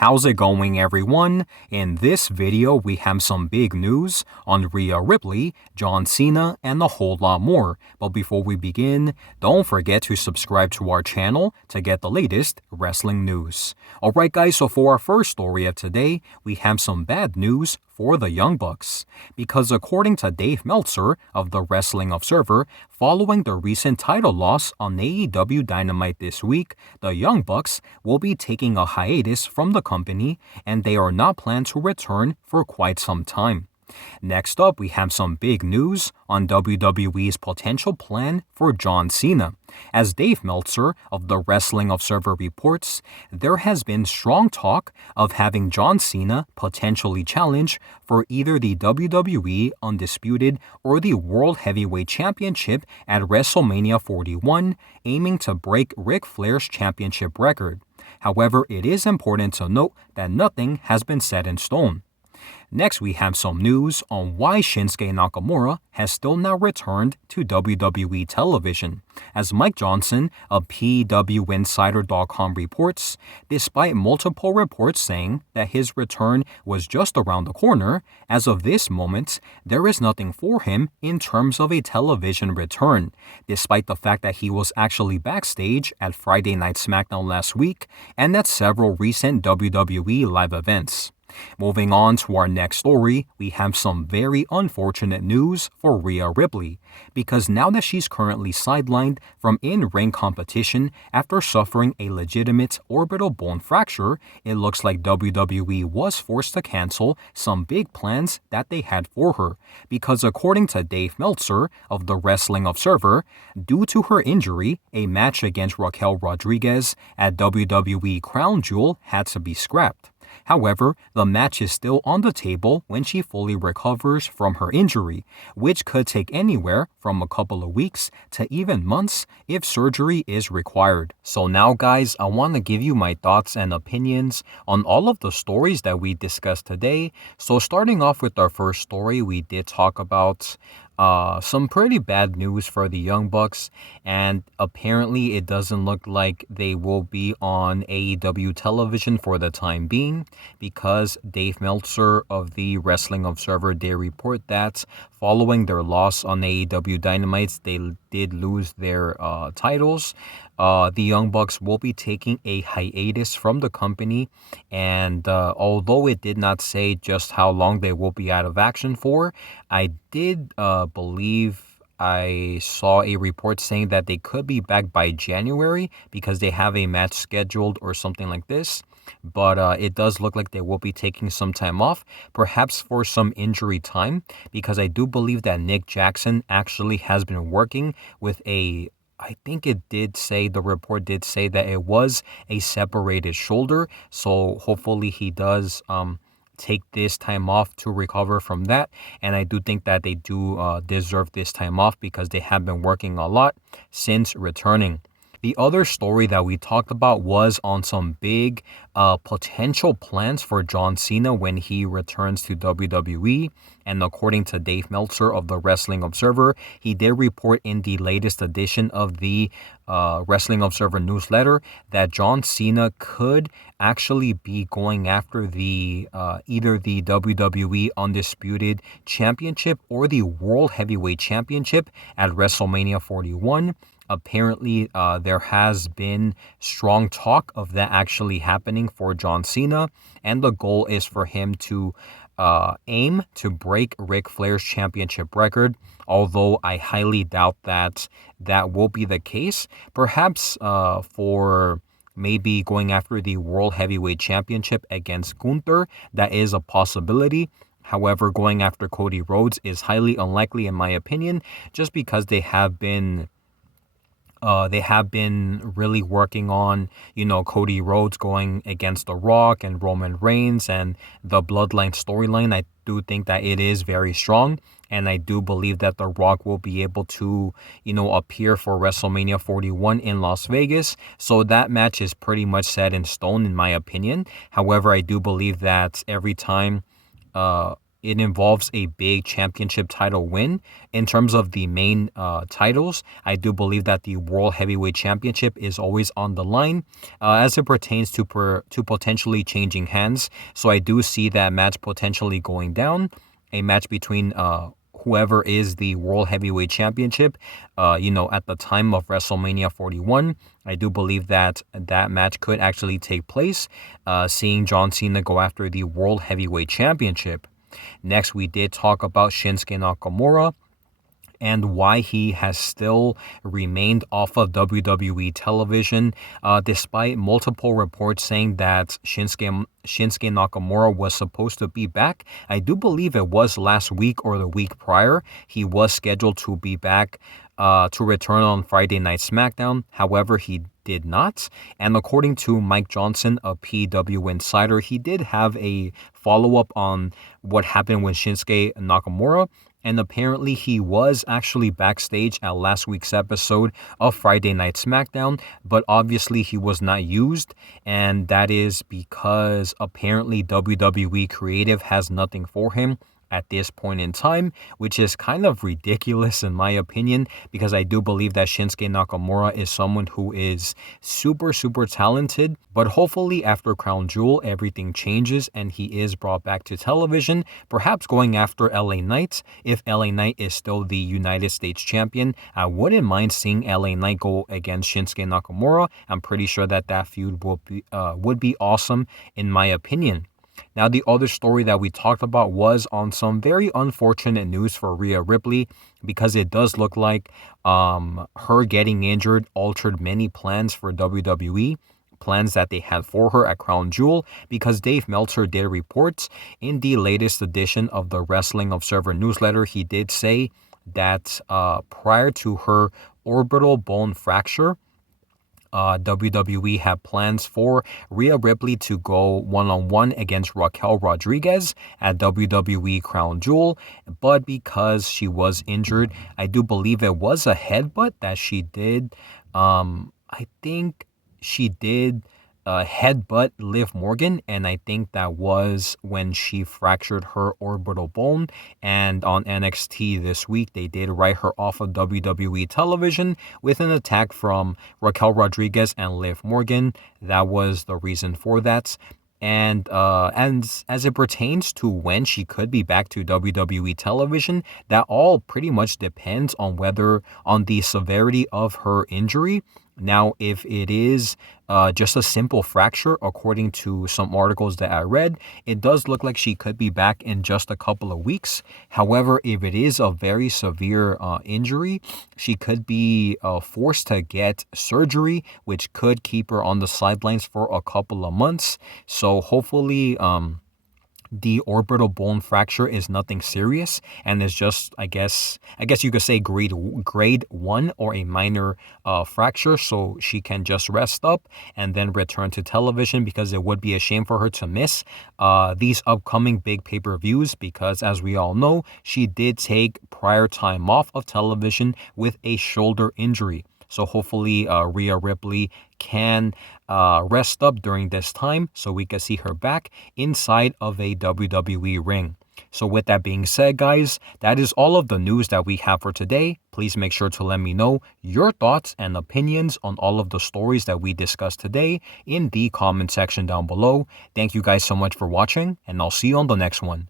How's it going, everyone? In this video, we have some big news on Rhea Ripley, John Cena, and a whole lot more. But before we begin, don't forget to subscribe to our channel to get the latest wrestling news. Alright guys, so for our first story of today, we have some bad news for the Young Bucks. Because according to Dave Meltzer of the Wrestling Observer, following the recent title loss on AEW Dynamite this week, the Young Bucks will be taking a hiatus from the company and they are not planned to return for quite some time. Next up, we have some big news on WWE's potential plan for John Cena. As Dave Meltzer of the Wrestling Observer reports, there has been strong talk of having John Cena potentially challenge for either the WWE Undisputed or the World Heavyweight Championship at WrestleMania 41, aiming to break Ric Flair's championship record. However, it is important to note that nothing has been set in stone. Next, we have some news on why Shinsuke Nakamura has still not returned to WWE Television. As Mike Johnson of PWInsider.com reports, despite multiple reports saying that his return was just around the corner, as of this moment, there is nothing for him in terms of a television return, despite the fact that he was actually backstage at Friday Night SmackDown last week and at several recent WWE live events. Moving on to our next story, we have some very unfortunate news for Rhea Ripley, because now that she's currently sidelined from in-ring competition after suffering a legitimate orbital bone fracture, it looks like WWE was forced to cancel some big plans that they had for her, because according to Dave Meltzer of the Wrestling Observer, due to her injury, a match against Raquel Rodriguez at WWE Crown Jewel had to be scrapped. However, the match is still on the table when she fully recovers from her injury, which could take anywhere from a couple of weeks to even months if surgery is required. So now guys, I want to give you my thoughts and opinions on all of the stories that we discussed today. So starting off with our first story, we did talk about some pretty bad news for the Young Bucks, and apparently it doesn't look like they will be on AEW television for the time being, because Dave Meltzer of the Wrestling Observer did report that following their loss on AEW Dynamite, they did lose their titles. The Young Bucks will be taking a hiatus from the company, and although it did not say just how long they will be out of action for, I did believe I saw a report saying that they could be back by January because they have a match scheduled or something like this. But it does look like they will be taking some time off, perhaps for some injury time, because I do believe that Nick Jackson actually has been working with I think it did say, the report did say that it was a separated shoulder. So hopefully he does take this time off to recover from that. And I do think that they do deserve this time off because they have been working a lot since returning. The other story that we talked about was on some big potential plans for John Cena when he returns to WWE. And according to Dave Meltzer of the Wrestling Observer, he did report in the latest edition of the Wrestling Observer newsletter that John Cena could actually be going after the either the WWE Undisputed Championship or the World Heavyweight Championship at WrestleMania 41. Apparently, there has been strong talk of that actually happening for John Cena, and the goal is for him to aim to break Ric Flair's championship record, although I highly doubt that that will be the case. Perhaps for maybe going after the World Heavyweight Championship against Gunther, that is a possibility. However, going after Cody Rhodes is highly unlikely in my opinion, just because they have been really working on, Cody Rhodes going against The Rock and Roman Reigns and the Bloodline storyline. I do think that it is very strong, and I do believe that The Rock will be able to, appear for WrestleMania 41 in Las Vegas. So that match is pretty much set in stone in my opinion. However, I do believe that every time it involves a big championship title win. In terms of the main titles, I do believe that the World Heavyweight Championship is always on the line as it pertains to potentially changing hands. So I do see that match potentially going down, a match between whoever is the World Heavyweight Championship, at the time of WrestleMania 41. I do believe that that match could actually take place, seeing John Cena go after the World Heavyweight Championship. Next, we did talk about Shinsuke Nakamura and why he has still remained off of WWE television, despite multiple reports saying that Shinsuke Nakamura was supposed to be back. I do believe it was last week or the week prior. He was scheduled to be back to return on Friday Night SmackDown. However, he did not. And according to Mike Johnson, a PW insider, he did have a follow-up on what happened with Shinsuke Nakamura. And apparently he was actually backstage at last week's episode of Friday Night SmackDown, but obviously he was not used, and that is because apparently WWE Creative has nothing for him at this point in time, which is kind of ridiculous in my opinion, because I do believe that Shinsuke Nakamura is someone who is super, super talented. But hopefully after Crown Jewel, everything changes and he is brought back to television, perhaps going after LA Knight. If LA Knight is still the United States champion, I wouldn't mind seeing LA Knight go against Shinsuke Nakamura. I'm pretty sure that feud would be awesome in my opinion. Now, the other story that we talked about was on some very unfortunate news for Rhea Ripley, because it does look like her getting injured altered many plans for WWE, plans that they had for her at Crown Jewel, because Dave Meltzer did reports in the latest edition of the Wrestling Observer newsletter. He did say that prior to her orbital bone fracture, WWE had plans for Rhea Ripley to go one-on-one against Raquel Rodriguez at WWE Crown Jewel, but because she was injured, I do believe it was a headbutt that she did. I think she did headbutt Liv Morgan, and I think that was when she fractured her orbital bone. And on NXT this week, they did write her off of WWE television with an attack from Raquel Rodriguez and Liv Morgan. That was the reason for that. And as it pertains to when she could be back to WWE television, that all pretty much depends on the severity of her injury. Now, if it is just a simple fracture, according to some articles that I read, it does look like she could be back in just a couple of weeks. However, if it is a very severe injury, she could be forced to get surgery, which could keep her on the sidelines for a couple of months. So hopefully, the orbital bone fracture is nothing serious and is just, I guess you could say grade 1 or a minor fracture, so she can just rest up and then return to television, because it would be a shame for her to miss these upcoming big pay-per-views, because as we all know, she did take prior time off of television with a shoulder injury. So hopefully Rhea Ripley can rest up during this time so we can see her back inside of a WWE ring. So with that being said, guys, that is all of the news that we have for today. Please make sure to let me know your thoughts and opinions on all of the stories that we discussed today in the comment section down below. Thank you guys so much for watching, and I'll see you on the next one.